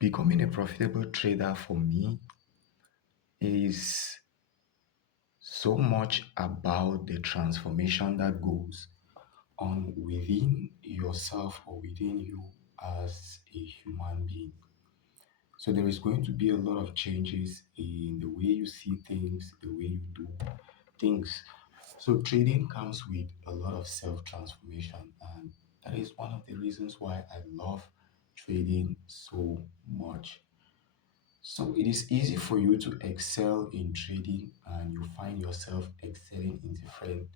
Becoming a profitable trader for me is so much about the transformation that goes on within yourself or within you as a human being. So there is going to be a lot of changes in the way you see things, the way you do things. So trading comes with a lot of self-transformation, and that is one of the reasons why I love trading so much. So it is easy for you to excel in trading and you find yourself excelling in different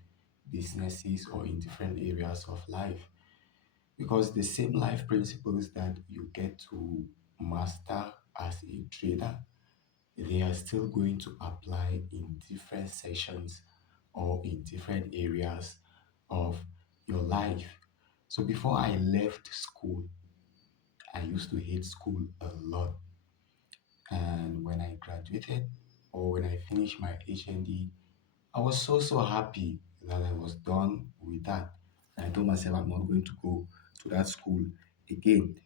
businesses or in different areas of life because the same life principles that you get to master as a trader, they are still going to apply in different sessions or in different areas of your life. So before I left school, I used to hate school a lot. And when I graduated or when I finished my HND, I was so happy that I was done with that. And I told myself I'm not going to go to that school again.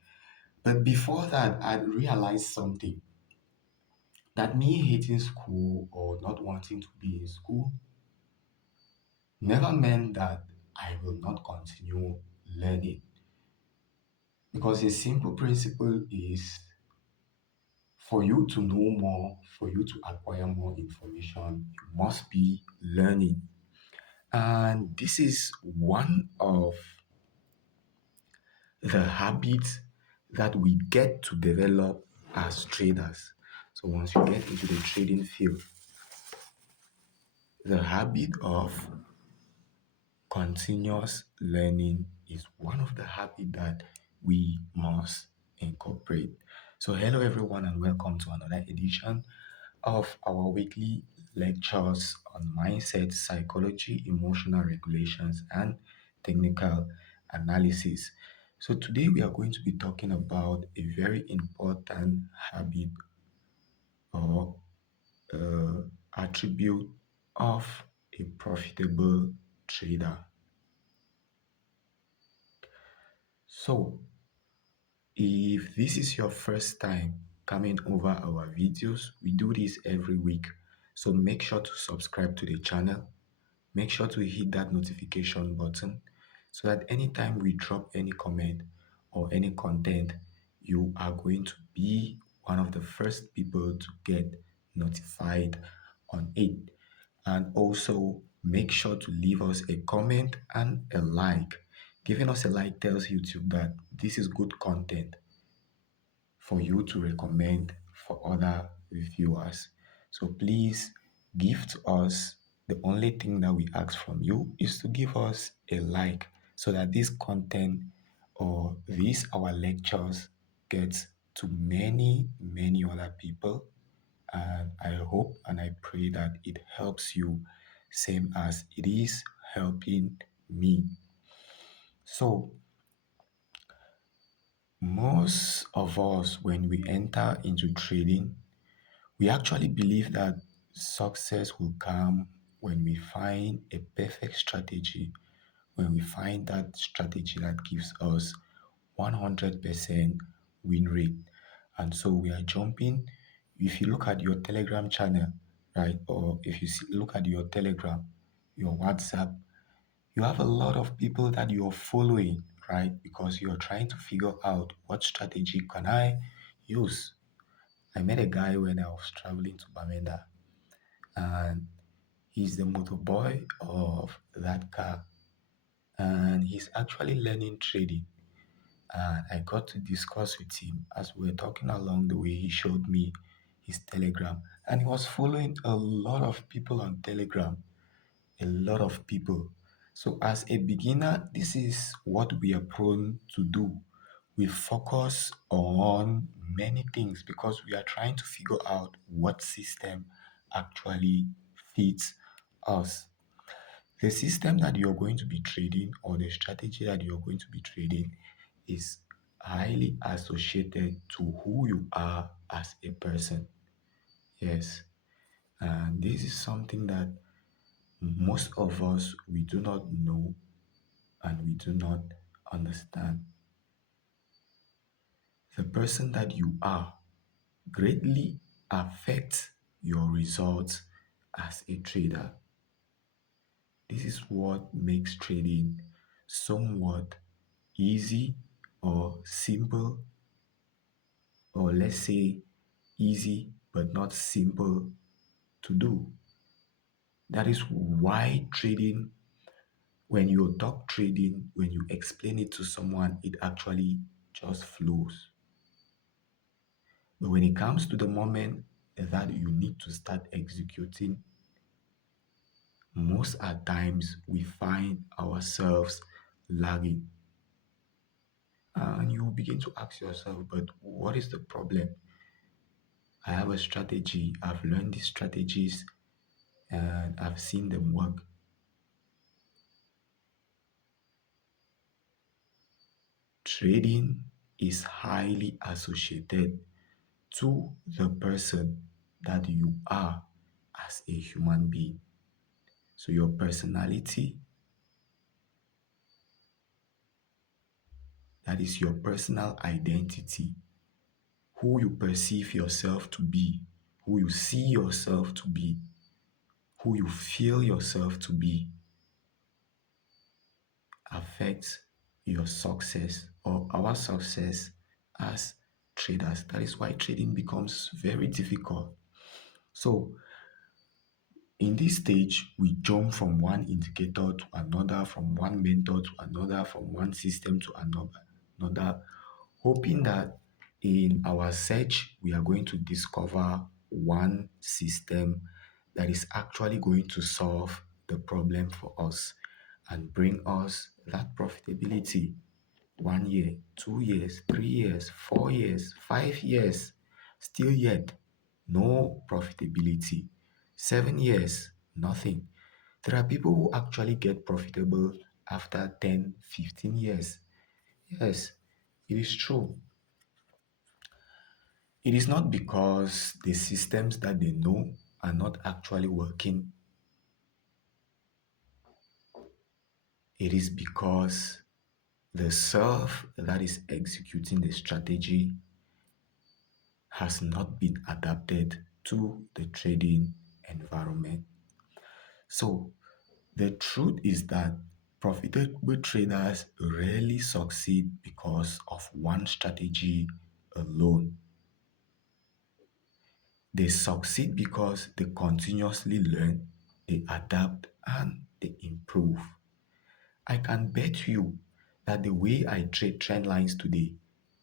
But before that, I realized something that me hating school or not wanting to be in school never meant that I will not continue learning. Because a simple principle is for you to know more, for you to acquire more information, you must be learning. And this is one of the habits that we get to develop as traders. So once you get into the trading field, the habit of continuous learning is one of the habits that we must incorporate. So hello everyone and welcome to another edition of our weekly lectures on mindset, psychology, emotional regulations, and technical analysis. So, today we are going to be talking about a very important habit or uh, attribute of a profitable trader. So, if this is your first time coming over our videos, we do this every week. So, make sure to subscribe to the channel. Make sure to hit that notification button so that anytime we drop any comment or any content, you are going to be one of the first people to get notified on it. And also make sure to leave us a comment and a like. Giving us a like tells YouTube that this is good content for you to recommend for other viewers. So please give to us. The only thing that we ask from you is to give us a like so that this content or these our lectures gets to many other people. And I hope and I pray that it helps you same as it is helping me. So most of us, when we enter into trading, we actually believe that success will come when we find a perfect strategy, when we find that strategy that gives us 100% win rate. And so we are jumping. If you look at your Telegram channel, right, or if you look at your Telegram, your WhatsApp, you have a lot of people that you're following, right, because you're trying to figure out what strategy can I use. I met a guy when I was traveling to Bamenda, and he's the motor boy of that car, and he's actually learning trading. And I got to discuss with him as we were talking along the way. He showed me his Telegram, and he was following a lot of people on Telegram, a lot of people. So, as a beginner, this is what we are prone to do. We focus on many things because we are trying to figure out what system actually fits us. The system that you're going to be trading or the strategy that you're going to be trading is highly associated to who you are as a person. Yes. And this is something that most of us we do not know and we do not understand. The person that you are greatly affects your results as a trader. This is what makes trading somewhat easy or simple, or let's say easy but not simple to do. That is why trading, when you talk trading, when you explain it to someone, it actually just flows. But when it comes to the moment that you need to start executing, most at times we find ourselves lagging. And you begin to ask yourself, but what is the problem? I have a strategy, I've learned these strategies, and I've seen them work. Trading is highly associated to the person that you are as a human being. So, your personality, that is your personal identity, who you perceive yourself to be, who you see yourself to be, who you feel yourself to be, affects your success or our success as traders. That is why trading becomes very difficult. So, in this stage, we jump from one indicator to another, from one mentor to another, from one system to another, hoping that in our search, we are going to discover one system that is actually going to solve the problem for us and bring us that profitability. 1 year, 2 years, 3 years, 4 years, 5 years, still yet no profitability. 7 years, nothing. There are people who actually get profitable after 10, 15 years. Yes, it is true. It is not because the systems that they know are not actually working. It is because the self that is executing the strategy has not been adapted to the trading environment. So, the truth is that profitable traders rarely succeed because of one strategy alone. They succeed because they continuously learn, they adapt, and they improve. I can bet you that the way I trade trend lines today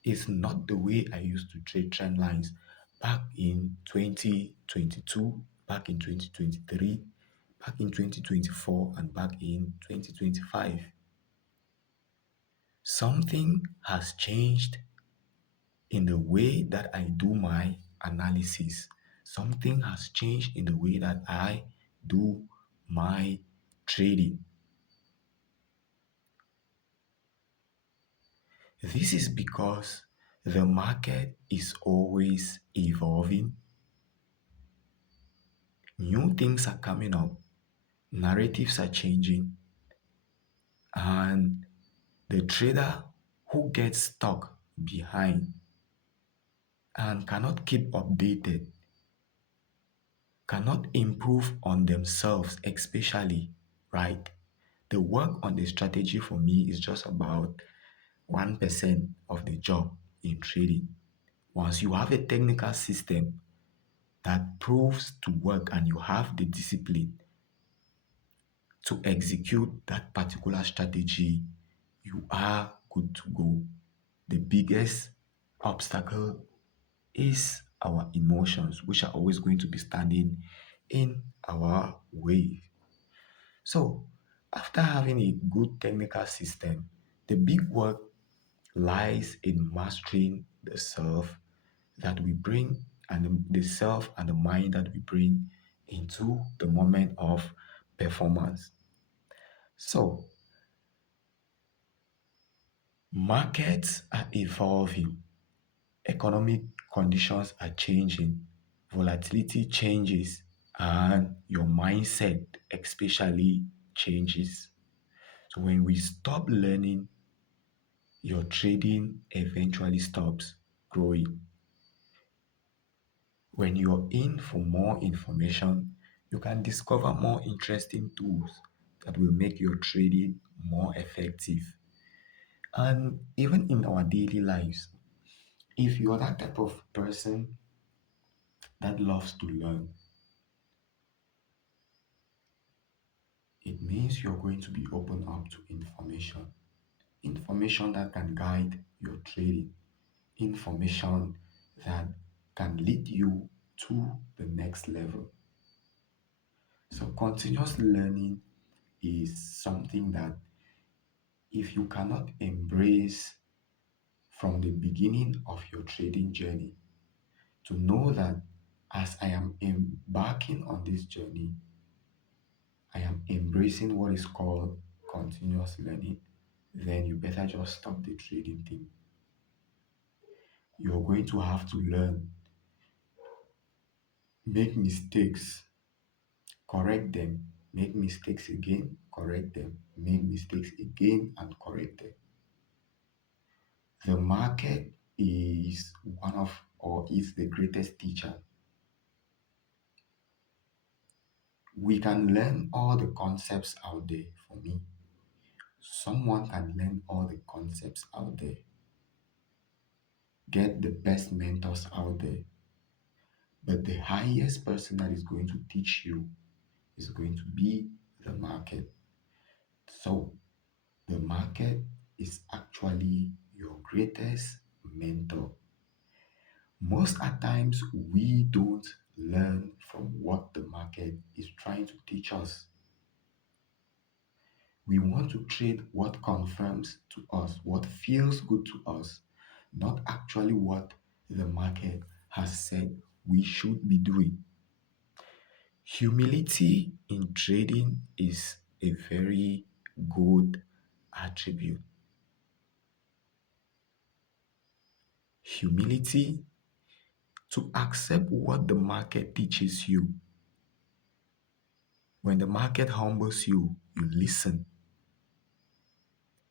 is not the way I used to trade trend lines back in 2022, back in 2023, back in 2024, and back in 2025. Something has changed in the way that I do my analysis. Something has changed in the way that I do my trading. This is because the market is always evolving. New things are coming up, narratives are changing, and the trader who gets stuck behind and cannot keep updated, cannot improve on themselves, especially, right? The work on the strategy for me is just about 1% of the job in trading. Once you have a technical system that proves to work and you have the discipline to execute that particular strategy, you are good to go. The biggest obstacle is our emotions, which are always going to be standing in our way. So, after having a good technical system, the big work lies in mastering the self that we bring and the self and the mind that we bring into the moment of performance. So, markets are evolving, economic conditions are changing, volatility changes, and your mindset especially changes. So, when we stop learning, your trading eventually stops. growing. When you're in for more information, you can discover more interesting tools that will make your trading more effective. And even in our daily lives, if you are that type of person that loves to learn, it means you're going to be open up to information. Information that can guide your trading, information that can lead you to the next level. So, continuous learning is something that if you cannot embrace from the beginning of your trading journey, to know that as I am embarking on this journey, I am embracing what is called continuous learning, then you better just stop the trading thing. You're going to have to learn, make mistakes, correct them, make mistakes again, correct them, make mistakes again, and correct them. The market is one of or is the greatest teacher. We can learn all the concepts out there. For me, someone can learn all the concepts out there, get the best mentors out there, but the highest person that is going to teach you is going to be the market. So the market is actually your greatest mentor. Most at times, we don't learn from what the market is trying to teach us. We want to trade what confirms to us, what feels good to us, not actually what the market has said we should be doing. Humility in trading is a very good attribute. Humility to accept what the market teaches you. When the market humbles you, you listen.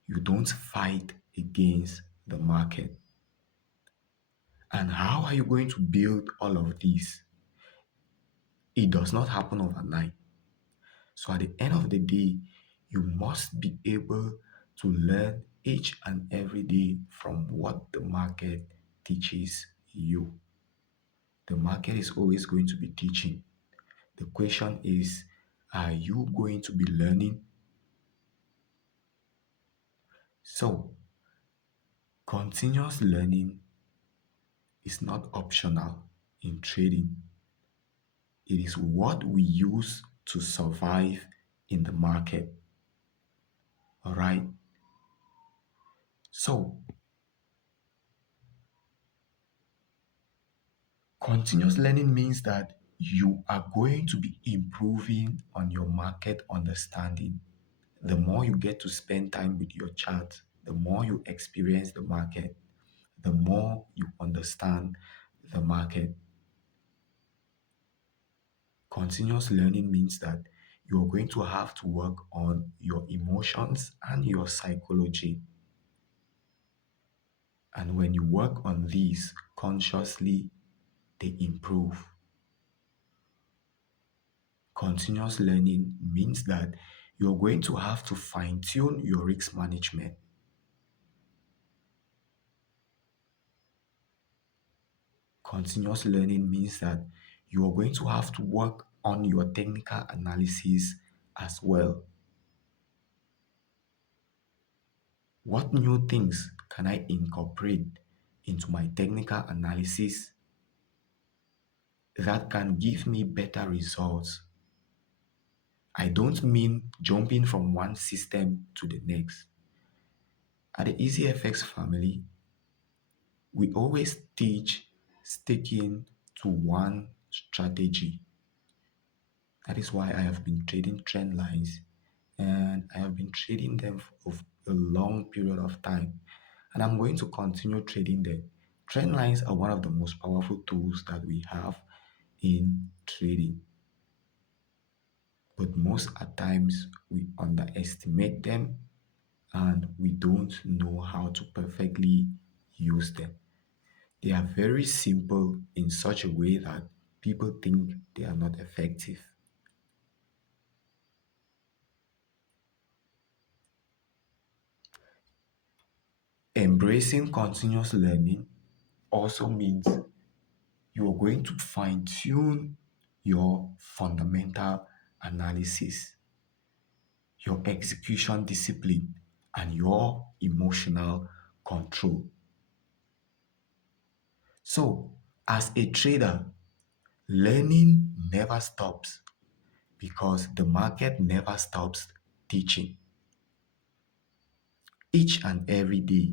You don't fight against the market. And how are you going to build all of this? It does not happen overnight. So at the end of the day, you must be able to learn each and every day from what the market teaches you. The market is always going to be teaching. The question is, are you going to be learning? So, continuous learning is not optional in trading. It is what we use to survive in the market. All right. So, continuous learning means that you are going to be improving on your market understanding. The more you get to spend time with your chart, the more you experience the market, the more you understand the market. Continuous learning means that you're going to have to work on your emotions and your psychology. And when you work on these consciously, they improve. Continuous learning means that you're going to have to fine tune your risk management. Continuous learning means that you are going to have to work on your technical analysis as well. What new things can I incorporate into my technical analysis that can give me better results? I don't mean jumping from one system to the next. At the EasyFX family, we always teach sticking to one strategy. That is why I have been trading trend lines and I have been trading them for a long period of time. And I'm going to continue trading them. Trend lines are one of the most powerful tools that we have in trading. But most at times we underestimate them and we don't know how to perfectly use them. They are very simple in such a way that people think they are not effective. Embracing continuous learning also means you are going to fine tune your fundamental analysis, your execution discipline, and your emotional control. So, as a trader, learning never stops because the market never stops teaching. Each and every day,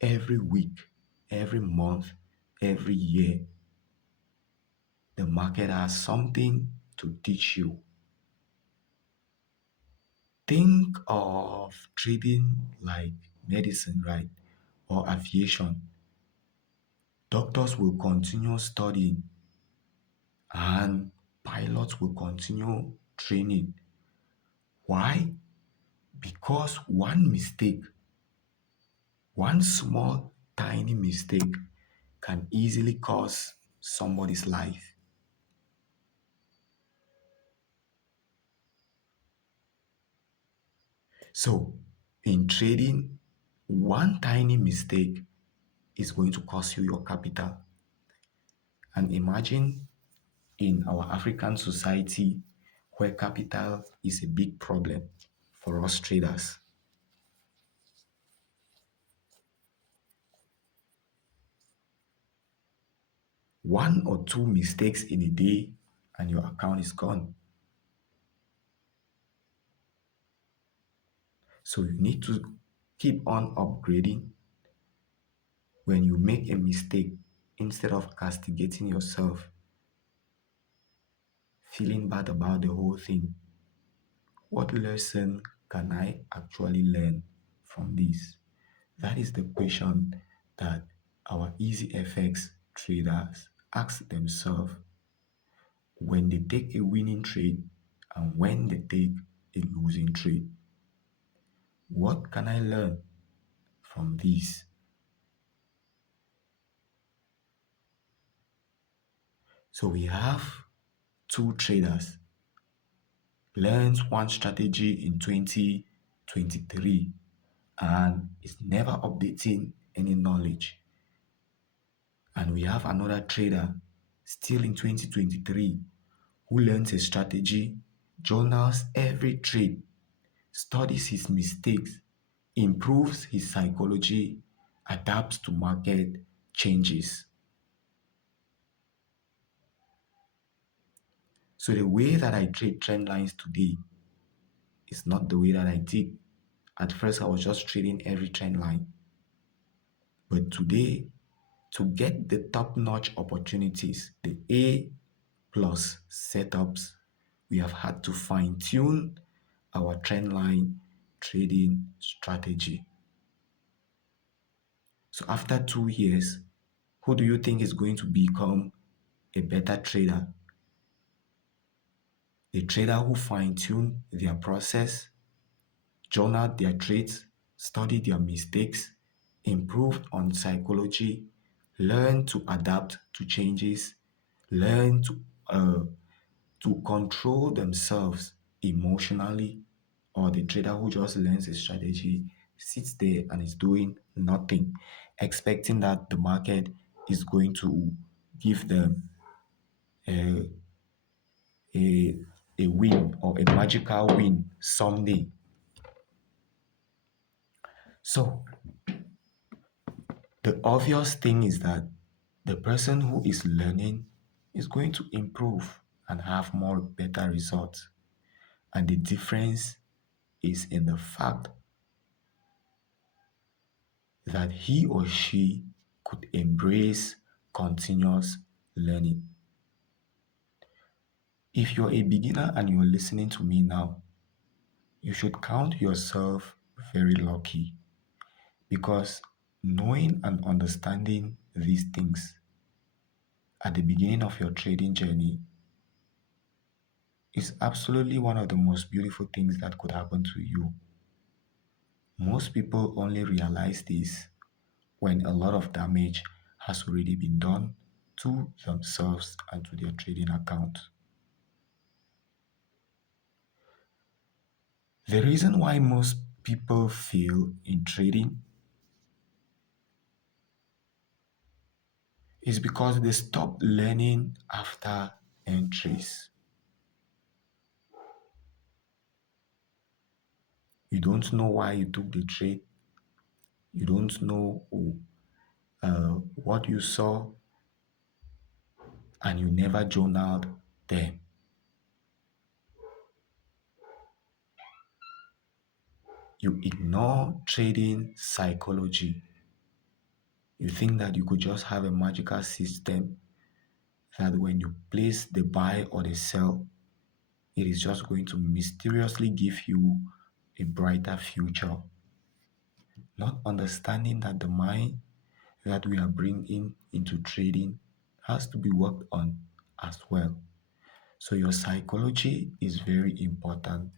every week, every month, every year, the market has something to teach you. Think of trading like medicine, right? Or aviation. Doctors will continue studying and pilots will continue training. Why? Because one mistake, one small, tiny mistake can easily cost somebody's life. So, in trading, one tiny mistake is going to cost you your capital. And imagine in our African society where capital is a big problem for us traders. One or two mistakes in a day and your account is gone. So you need to keep on upgrading. When you make a mistake, instead of castigating yourself, feeling bad about the whole thing, what lesson can I actually learn from this? That is the question that our EasyFX traders ask themselves when they take a winning trade and when they take a losing trade. What can I learn from this? So we have two traders learns one strategy in 2023 and is never updating any knowledge. And we have another trader still in 2023 who learns a strategy, journals every trade, studies his mistakes, improves his psychology, adapts to market changes. So the way that I trade trend lines today is not the way that I did. At first, I was just trading every trend line. But today, to get the top-notch opportunities, the A plus setups, we have had to fine-tune our trend line trading strategy. So after 2 years, who do you think is going to become a better trader? The trader who fine-tuned their process, journaled their trades, studied their mistakes, improved on psychology, learned to adapt to changes, learned to control themselves emotionally, or the trader who just learns a strategy, sits there and is doing nothing, expecting that the market is going to give them a, a, a win or a magical win someday. So the obvious thing is that the person who is learning is going to improve and have more better results. And the difference is in the fact that he or she could embrace continuous learning. If you're a beginner and you're listening to me now, you should count yourself very lucky because knowing and understanding these things at the beginning of your trading journey is absolutely one of the most beautiful things that could happen to you. Most people only realize this when a lot of damage has already been done to themselves and to their trading account. The reason why most people fail in trading is because they stop learning after entries. You don't know why you took the trade. You don't know what you saw, and you never journaled them. You ignore trading psychology. You think that you could just have a magical system that when you place the buy or the sell, it is just going to mysteriously give you a brighter future. Not understanding that the mind that we are bringing into trading has to be worked on as well. So, your psychology is very important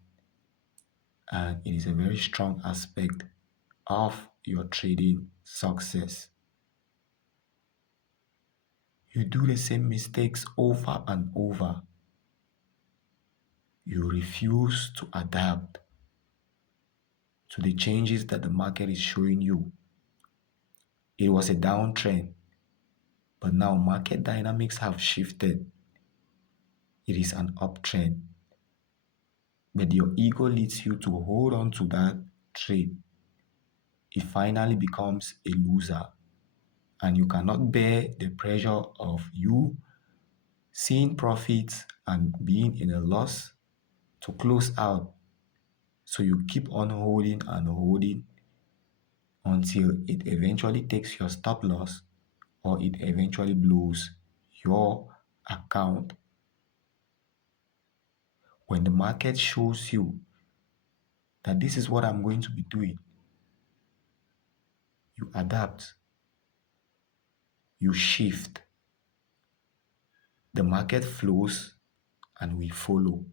and it is a very strong aspect of your trading success. You do the same mistakes over and over. You refuse to adapt to the changes that the market is showing you. It was a downtrend, but now market dynamics have shifted. It is an uptrend. But your ego leads you to hold on to that trade. It finally becomes a loser, and you cannot bear the pressure of you seeing profits and being in a loss to close out. So you keep on holding and holding until it eventually takes your stop loss or it eventually blows your account. When the market shows you that this is what I'm going to be doing, you adapt, you shift. The market flows and we follow.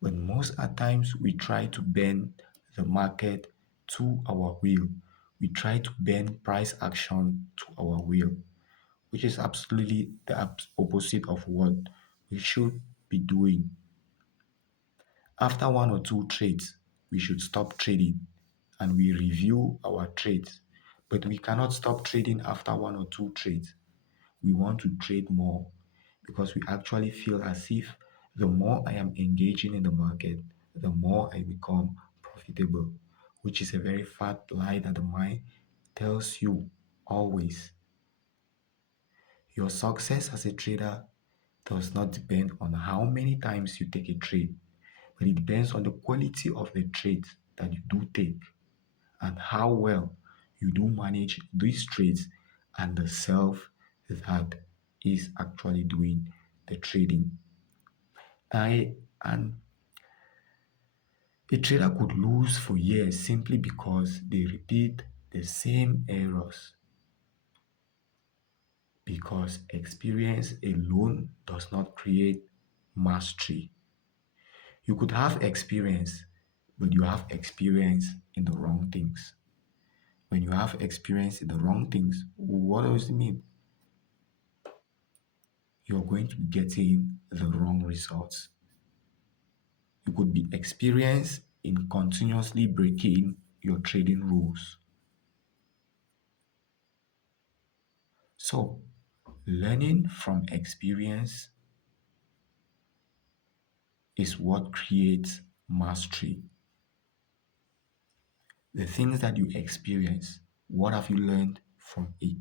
But most at times we try to bend the market to our will. We try to bend price action to our will, which is absolutely the opposite of what we should be doing. After one or two trades, we should stop trading and we review our trades. But we cannot stop trading after one or two trades. We want to trade more because we actually feel as if the more I am engaging in the market, the more I become profitable, which is a very fat lie that the mind tells you always. Your success as a trader does not depend on how many times you take a trade, but it depends on the quality of the trades that you do take and how well you do manage these trades and the self that is actually doing the trading. I and a trader could lose for years simply because they repeat the same errors, because experience alone does not create mastery. You could have experience, but you have experience in the wrong things. When you have experience in the wrong things, what does it mean? You're going to be getting the wrong results. You could be experienced in continuously breaking your trading rules. So, learning from experience is what creates mastery. The things that you experience, what have you learned from it?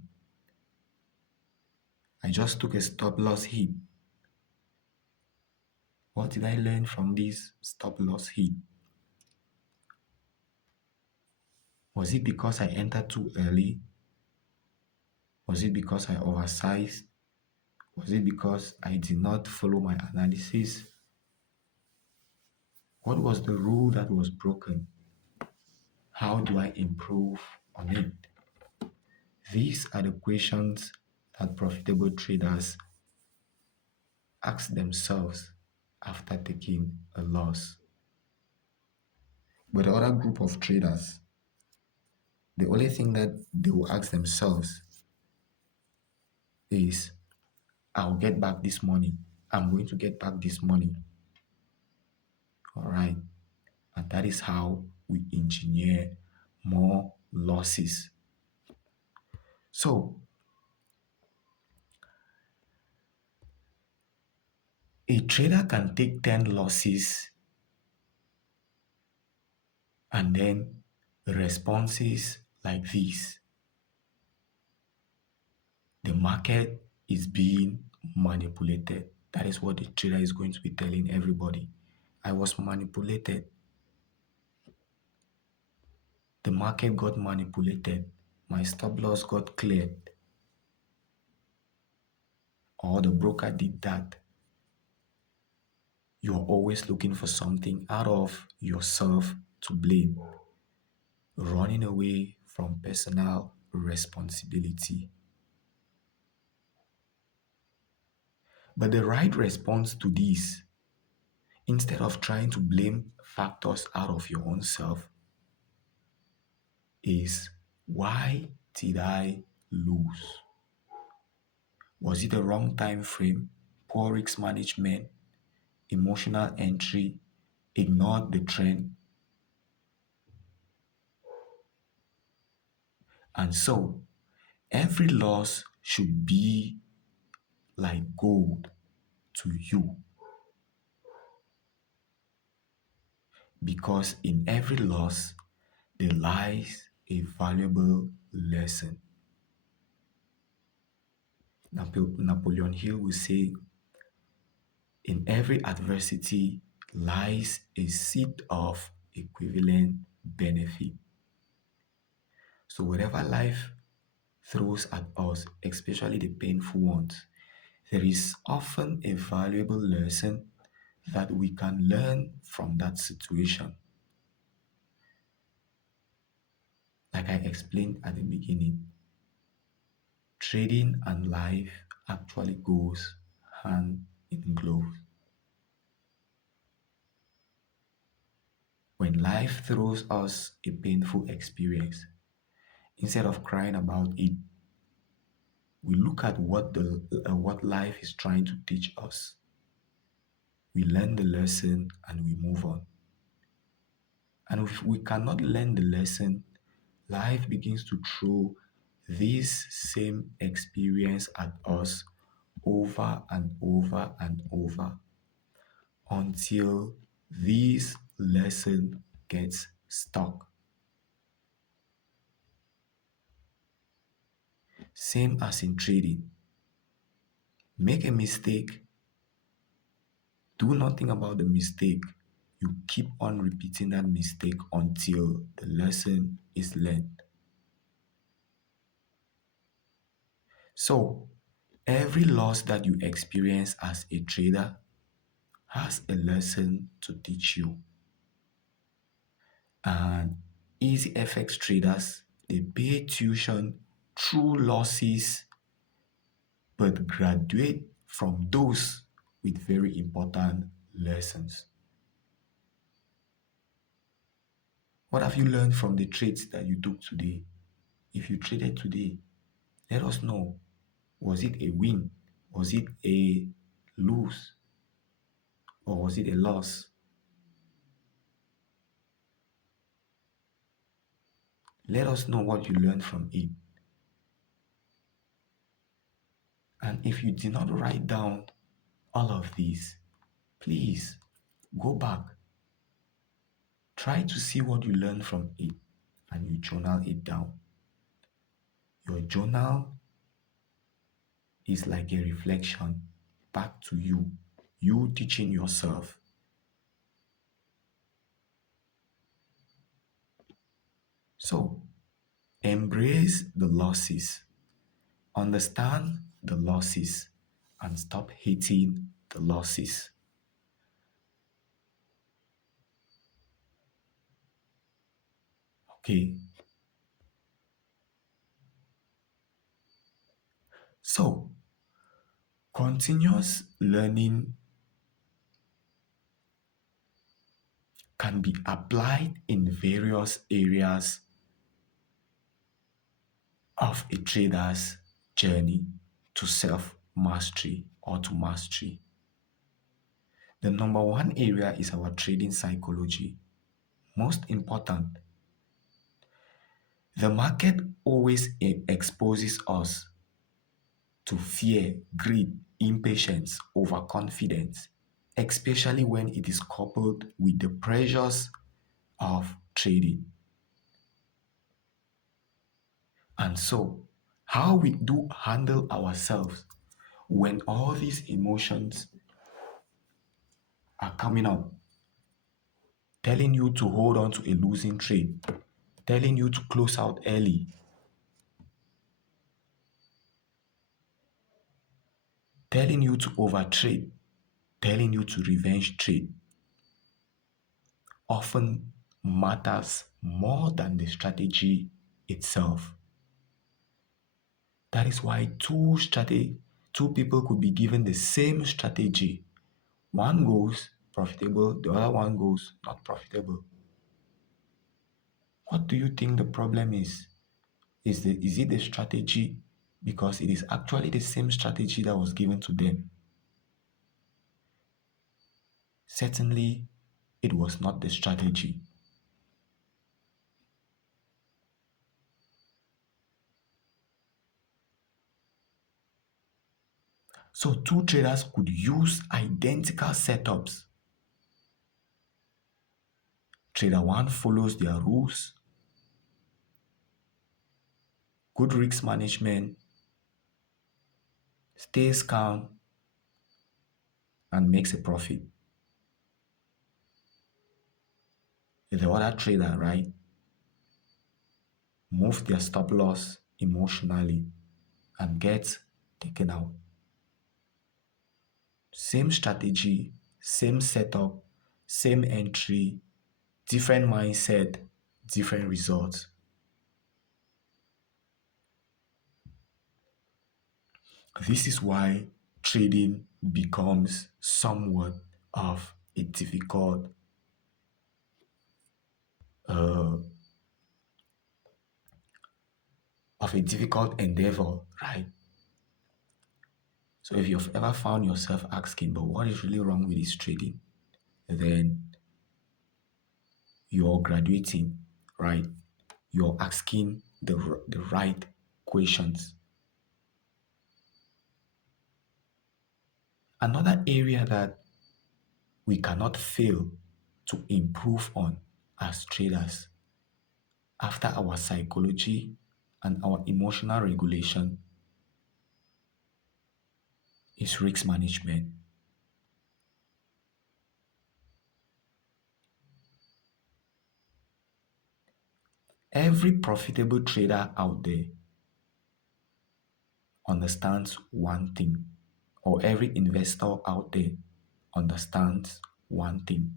I just took a stop loss hit. What did I learn from this stop loss hit? Was it because I entered too early? Was it because I oversized? Was it because I did not follow my analysis? What was the rule that was broken? How do I improve on it? These are the questions that profitable traders ask themselves after taking a loss. But the other group of traders, the only thing that they will ask themselves is I'll get back this money. I'm going to get back this money. All right. And that is how we engineer more losses. So a trader can take 10 losses and then the response is like this: the market is being manipulated. That is what the trader is going to be telling everybody. I was manipulated. The market got manipulated. My stop loss got cleared. Or the broker did that. You're always looking for something out of yourself to blame, running away from personal responsibility. But the right response to this, instead of trying to blame factors out of your own self, is why did I lose? Was it the wrong time frame, poor risk management, emotional entry, ignored the trend? And so every loss should be like gold to you, because in every loss there lies a valuable lesson. Napoleon Hill will say, in every adversity lies a seed of equivalent benefit. So whatever life throws at us, especially the painful ones, there is often a valuable lesson that we can learn from that situation. Like I explained at the beginning, trading and life actually goes hand in glove. When life throws us a painful experience, instead of crying about it, we look at what life is trying to teach us. We learn the lesson and we move on. And if we cannot learn the lesson, life begins to throw this same experience at us over and over and over until this lesson gets stuck. Same as in trading. Make a mistake, do nothing about the mistake. You keep on repeating that mistake until the lesson is learned. So, every loss that you experience as a trader has a lesson to teach you. And EasyFX traders, they pay tuition through losses but graduate from those with very important lessons. What have you learned from the trades that you took today? If you traded today, let us know. Was it a win? Was it a lose? Or was it a loss? Let us know what you learned from it. And if you did not write down all of these, please go back. Try to see what you learned from it and you journal it down. Your journal is like a reflection back to you, you teaching yourself. So, embrace the losses, understand the losses, and stop hating the losses. Okay, so continuous learning can be applied in various areas of a trader's journey to self mastery or to mastery. The number one area is our trading psychology. Most important, the market always exposes us to fear, greed, impatience, overconfidence, especially when it is coupled with the pressures of trading. And so, how we do handle ourselves when all these emotions are coming up, telling you to hold on to a losing trade, telling you to close out early, telling you to overtrade, telling you to revenge trade, often matters more than the strategy itself. That is why two people could be given the same strategy. One goes profitable, the other one goes not profitable. What do you think the problem is? Is it the strategy? Because it is actually the same strategy that was given to them. Certainly, it was not the strategy. So two traders could use identical setups. Trader one follows their rules, good risk management, stays calm, and makes a profit. The other trader, right, moves their stop loss emotionally and gets taken out. Same strategy, same setup, same entry, different mindset, different results. This is why trading becomes somewhat of a uh, difficult endeavor, right? So if you've ever found yourself asking, but what is really wrong with this trading? Then you're graduating, right? You're asking the right questions. Another area that we cannot fail to improve on as traders after our psychology and our emotional regulation is risk management. Every profitable trader out there understands one thing, or every investor out there understands one thing: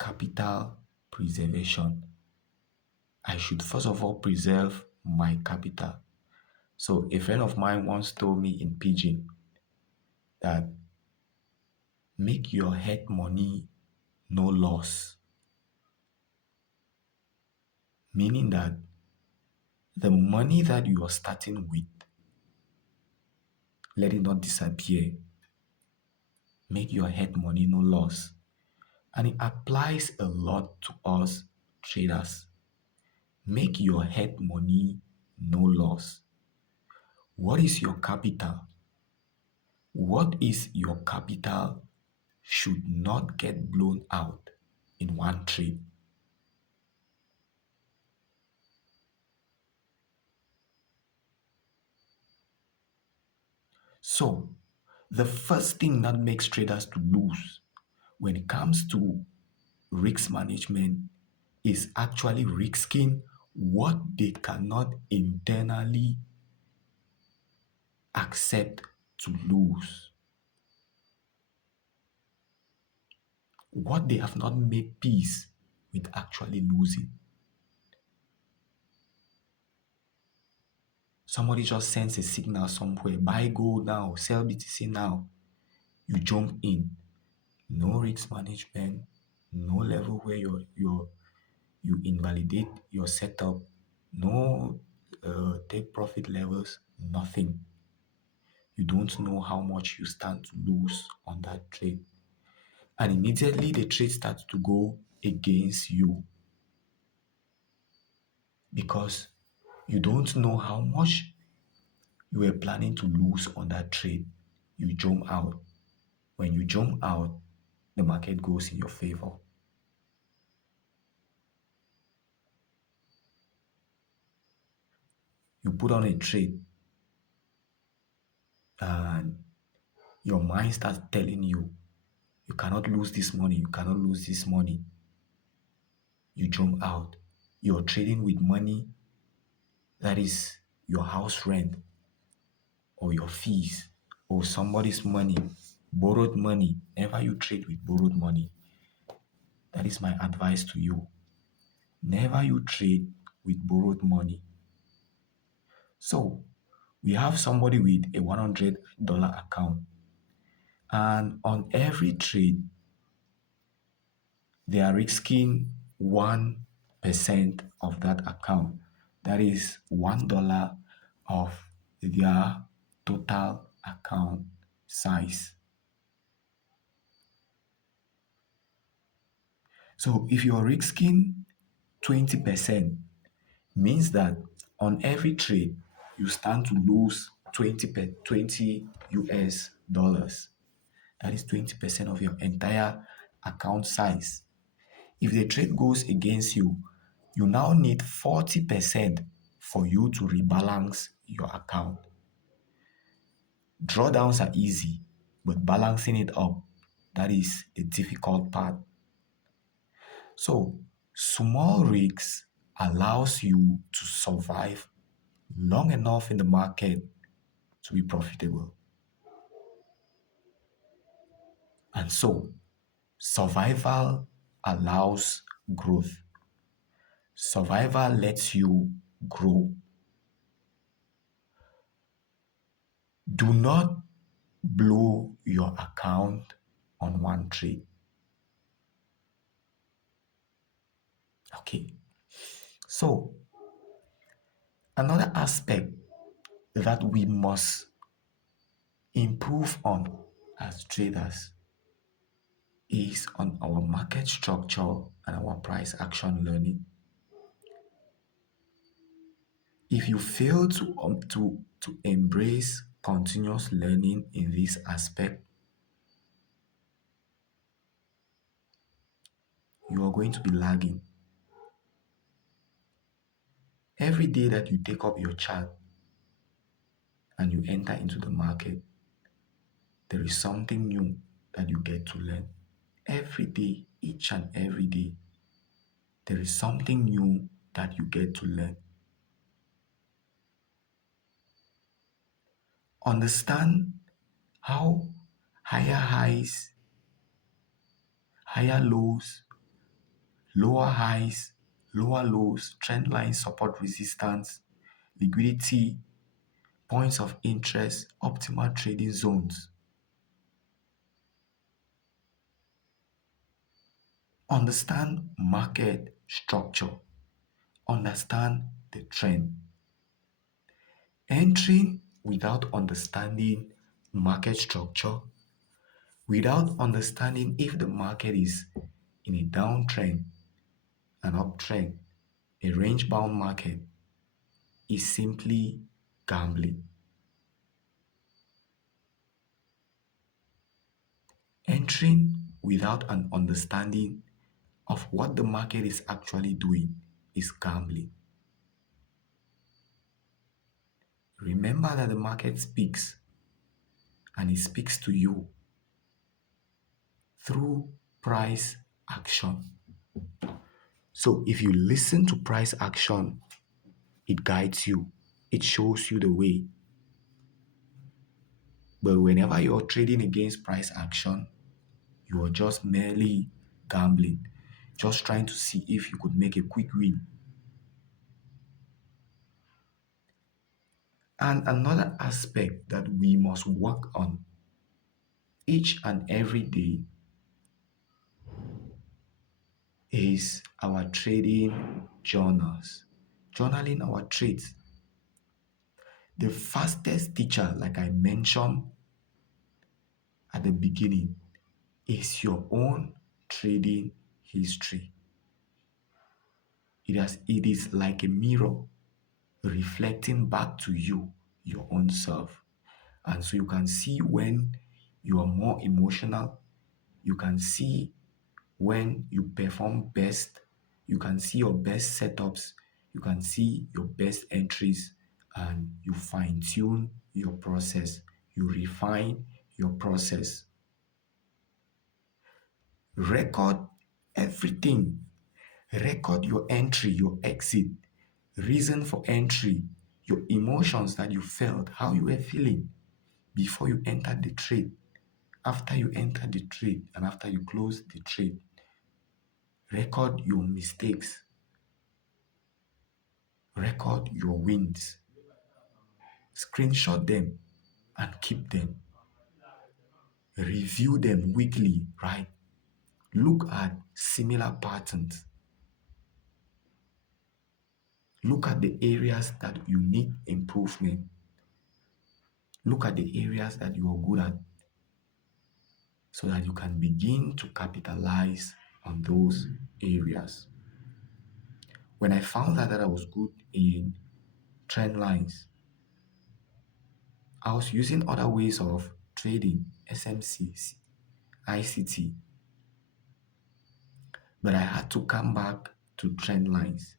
capital preservation. I should first of all preserve my capital. So, a friend of mine once told me in Pidgin that make your head money no loss, meaning that the money that you are starting with, let it not disappear. Make your head money no loss. And it applies a lot to us traders. Make your head money no loss. What is your capital? What is your capital should not get blown out in one trade. So, the first thing that makes traders to lose when it comes to risk management is actually risking what they cannot internally accept to lose, what they have not made peace with actually losing. Somebody just sends a signal somewhere: buy gold now, sell BTC now. You jump in. No risk management, no level where you invalidate your setup, no take profit levels, nothing. You don't know how much you stand to lose on that trade. And immediately the trade starts to go against you because you don't know how much you were planning to lose on that trade. You jump out. When you jump out, the market goes in your favor. You put on a trade and your mind starts telling you, you cannot lose this money, you cannot lose this money. You jump out. You're trading with money that is your house rent or your fees or somebody's money, borrowed money. Never you trade with borrowed money. That is my advice to you. Never you trade with borrowed money. So we have somebody with a $100 account, and on every trade, they are risking 1% of that account. That is $1 of their total account size. So if you're risking 20%, means that on every trade, you stand to lose 20 US dollars. That is 20% of your entire account size. If the trade goes against you, you now need 40% for you to rebalance your account. Drawdowns are easy, but balancing it up, that is the difficult part. So, small risks allows you to survive long enough in the market to be profitable. And so, survival allows growth. Survival lets you grow. Do not blow your account on one trade. Okay. So, another aspect that we must improve on as traders is on our market structure and our price action learning. If you fail to embrace continuous learning in this aspect, you are going to be lagging. Every day that you take up your chart and you enter into the market, there is something new that you get to learn. Every day, each and every day, there is something new that you get to learn. Understand how higher highs, higher lows, lower highs, lower lows, trend line support resistance, liquidity, points of interest, optimal trading zones. Understand market structure. Understand the trend. Entering without understanding market structure, without understanding if the market is in a downtrend, an uptrend, a range bound market, is simply gambling. Entering without an understanding of what the market is actually doing is gambling. Remember that the market speaks, and it speaks to you through price action. So if you listen to price action, it guides you, it shows you the way. But whenever you're trading against price action, you are just merely gambling, just trying to see if you could make a quick win. And another aspect that we must work on each and every day is our trading journals, journaling our trades. The fastest teacher, like I mentioned at the beginning, is your own trading history. It is like a mirror reflecting back to you, your own self. And so you can see when you are more emotional, you can see when you perform best, you can see your best setups, you can see your best entries, and you fine tune your process, you refine your process. Record everything. Record your entry, your exit, reason for entry, your emotions that you felt, how you were feeling before you entered the trade, after you entered the trade, and after you close the trade. Record your mistakes, record your wins, screenshot them and keep them. Review them weekly, right? Look at similar patterns. Look at the areas that you need improvement. Look at the areas that you are good at so that you can begin to capitalize on those areas. When I found out that I was good in trend lines, I was using other ways of trading, SMCs, ICT, but I had to come back to trend lines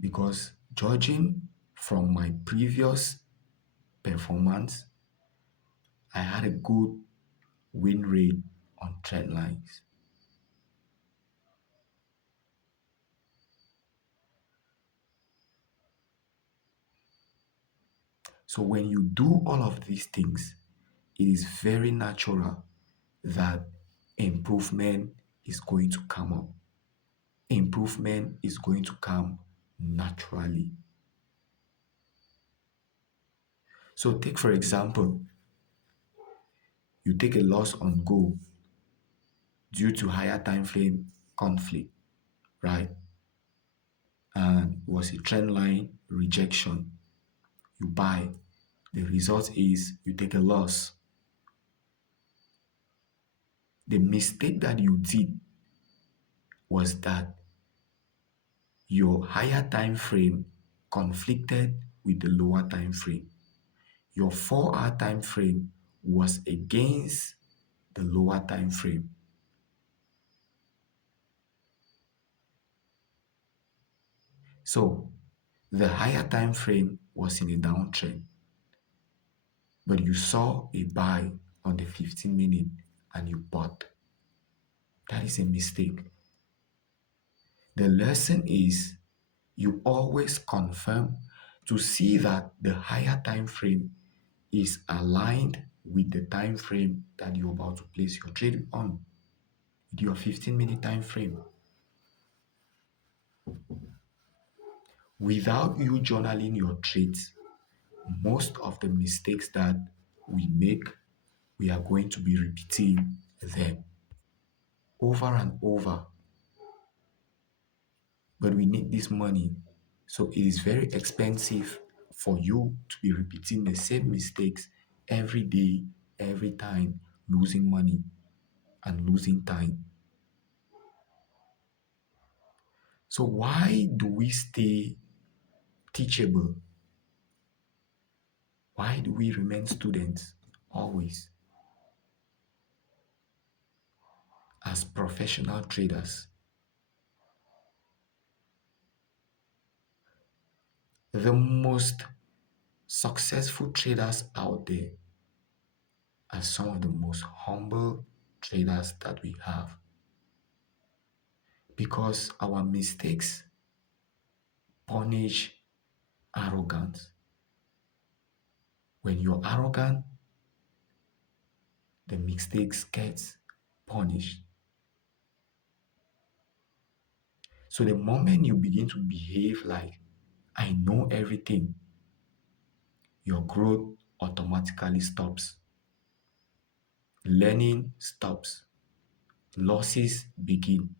because judging from my previous performance, I had a good win rate on trend lines. So when you do all of these things, it is very natural that improvement is going to come up. Improvement is going to come naturally. So take for example, you take a loss on gold due to higher time frame conflict, right? And it was a trend line rejection. You buy. The result is you take a loss. The mistake that you did was that your higher time frame conflicted with the lower time frame. Your 4-hour time frame was against the lower time frame. So the higher time frame was in a downtrend, but you saw a buy on the 15-minute and you bought. That is a mistake. The lesson is you always confirm to see that the higher time frame is aligned with the time frame that you're about to place your trade on, with your 15-minute time frame. Without you journaling your trades, most of the mistakes that we make, we are going to be repeating them over and over. But we need this money. So it is very expensive for you to be repeating the same mistakes every day, every time, losing money and losing time. So why do we stay teachable? Why do we remain students always as professional traders? The most successful traders out there are some of the most humble traders that we have because our mistakes punish arrogance. When you're arrogant, the mistakes get punished. So the moment you begin to behave like I know everything, your growth automatically stops. Learning stops. Losses begin.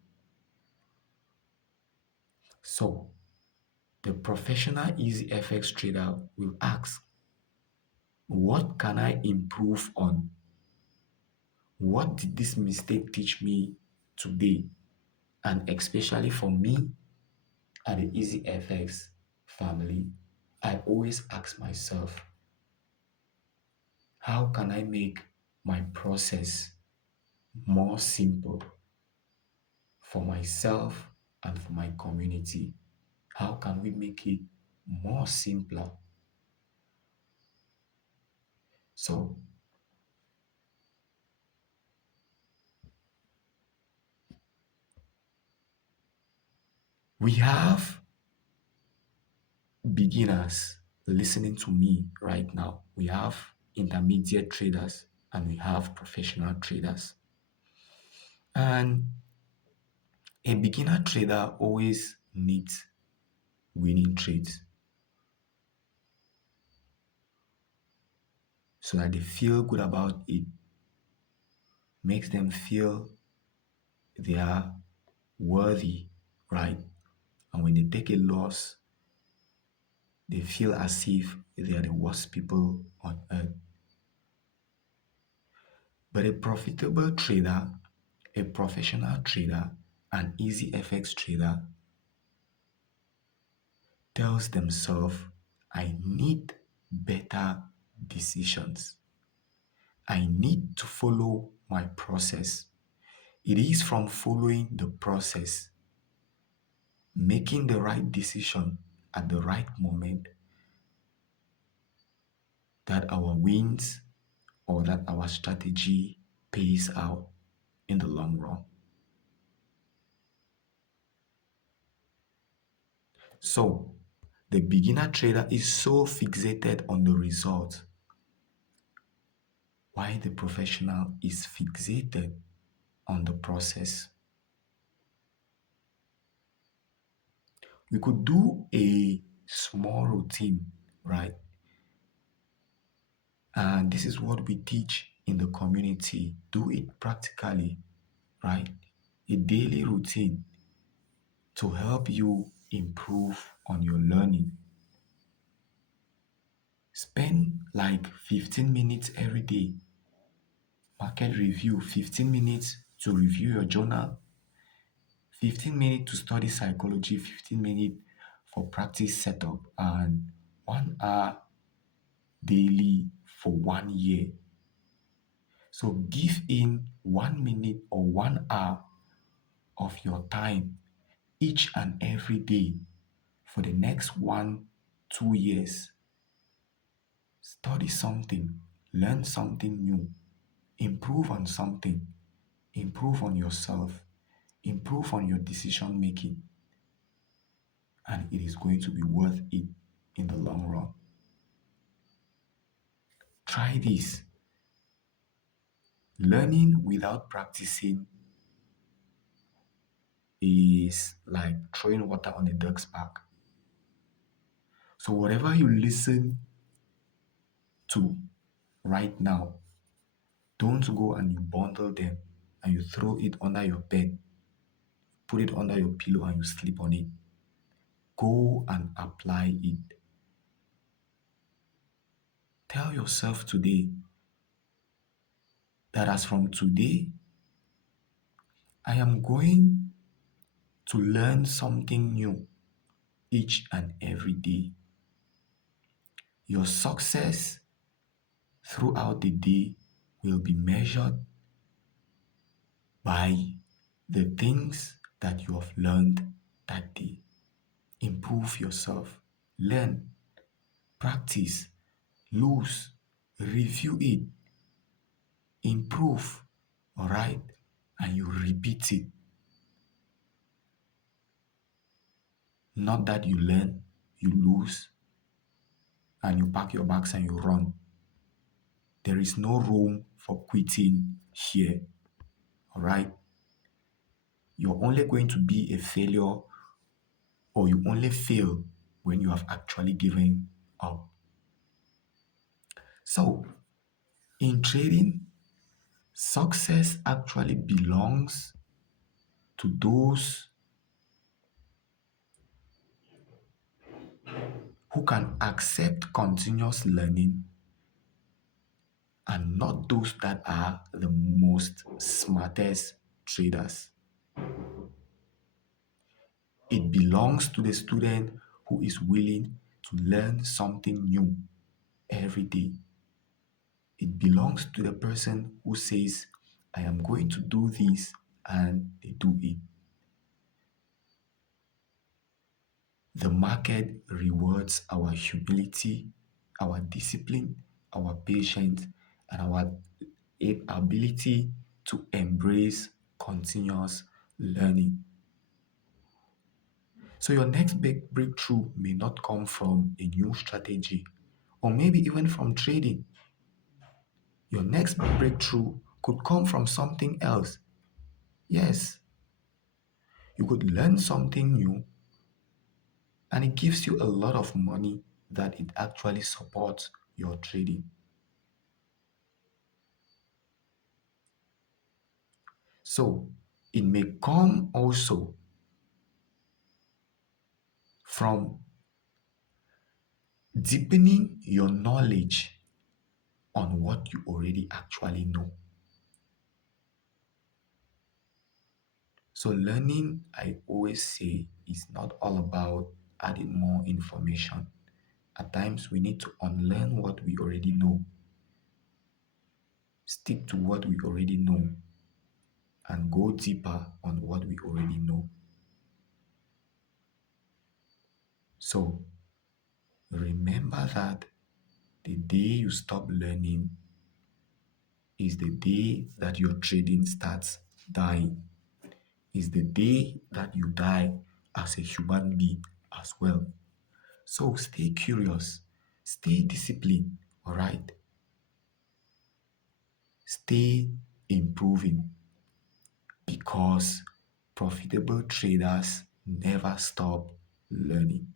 So The professional EasyFX trader will ask, what can I improve on? What did this mistake teach me today? And especially for me at the EasyFX family, I always ask myself, how can I make my process more simple for myself and for my community? How can we make it more simpler? So we have beginners listening to me right now. We have intermediate traders and we have professional traders. And a beginner trader always needs winning trades so that they feel good about it, makes them feel they are worthy, right? And when they take a loss, they feel as if they are the worst people on earth. But a profitable trader, a professional trader, an easy FX trader tells themselves, I need better decisions. I need to follow my process. It is from following the process, making the right decision at the right moment, that our wins or that our strategy pays out in the long run. So, the beginner trader is so fixated on the result, while the professional is fixated on the process. We could do a small routine, right? And this is what we teach in the community. Do it practically, right? A daily routine to help you improve on your learning. Spend like 15 minutes every day. Market review, 15 minutes to review your journal, 15 minutes to study psychology, 15 minutes for practice setup, and 1 hour daily for 1 year. So give in 1 minute or 1 hour of your time each and every day for the next 2 years. Study something, learn something new, improve on something, improve on yourself, improve on your decision making, and it is going to be worth it in the long run. Try this. Learning without practicing is like throwing water on a duck's back. So, whatever you listen to right now, don't go and you bundle them and you throw it under your bed, put it under your pillow and you sleep on it. Go and apply it. Tell yourself today that as from today, I am going to learn something new each and every day. Your success throughout the day will be measured by the things that you have learned that day. Improve yourself, learn, practice, lose, review it, improve, all right? And you repeat it. Not that you learn, you lose, and you pack your bags and you run. There is no room for quitting here, all right? You're only going to be a failure, or you only fail when you have actually given up. So, in trading, success actually belongs to those who can accept continuous learning and not those that are the most smartest traders. It belongs to the student who is willing to learn something new every day. It belongs to the person who says, I am going to do this, and they do it. The market rewards our humility, our discipline, our patience, and our ability to embrace continuous learning. So, your next big breakthrough may not come from a new strategy or maybe even from trading. Your next breakthrough could come from something else. Yes, you could learn something new and it gives you a lot of money that it actually supports your trading. So it may come also from deepening your knowledge on what you already actually know. So learning, I always say, is not all about adding more information. At times we need to unlearn what we already know, stick to what we already know, and go deeper on what we already know. So remember that the day you stop learning is the day that your trading starts dying, is the day that you die as a human being as well. So stay curious, stay disciplined, all right? Stay improving because profitable traders never stop learning.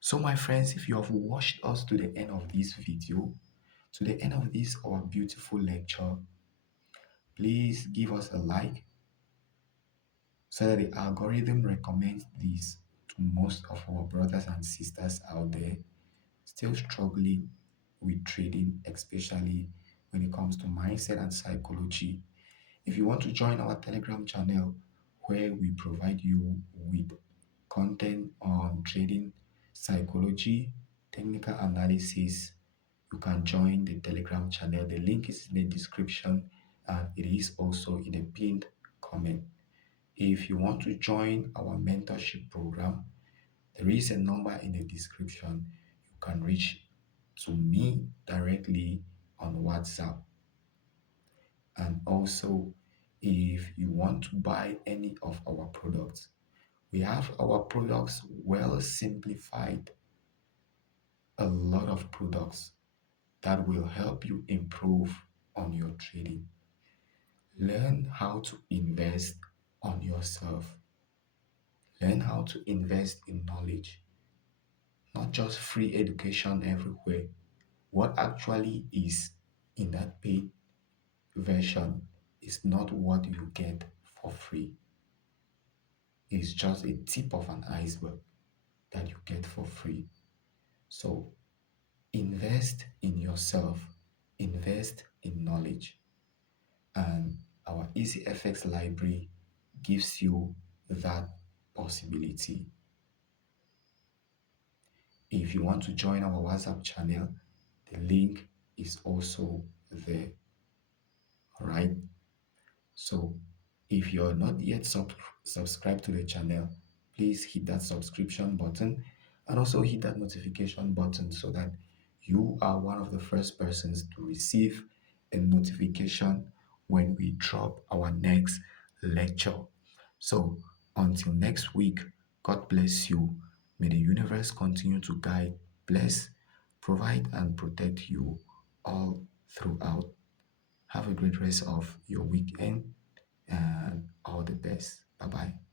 So, my friends, if you have watched us to the end of this video, to the end of this our beautiful lecture, please give us a like so that the algorithm recommends this to most of our brothers and sisters out there still struggling with trading, especially when it comes to mindset and psychology. If you want to join our Telegram channel where we provide you with content on trading psychology, technical analysis, you can join the Telegram channel. The link is in the description and it is also in the pinned comment. If you want to join our mentorship program, there is a number in the description. You can reach to me directly on WhatsApp. And also, if you want to buy any of our products, we have our products well simplified, a lot of products that will help you improve on your trading. Learn how to invest on yourself. Learn how to invest in knowledge, not just free education everywhere. What actually is in that paid version is not what you get for free. It's just a tip of an iceberg that you get for free. So invest in yourself, invest in knowledge, and our EasyFX library gives you that possibility. If you want to join our WhatsApp channel, the link is also there. All right. So if you're not yet subscribed to the channel, please hit that subscription button and also hit that notification button so that you are one of the first persons to receive a notification when we drop our next lecture. So until next week, God bless you. May the universe continue to guide, bless, provide, and protect you all throughout. Have a great rest of your weekend and all the best. Bye bye.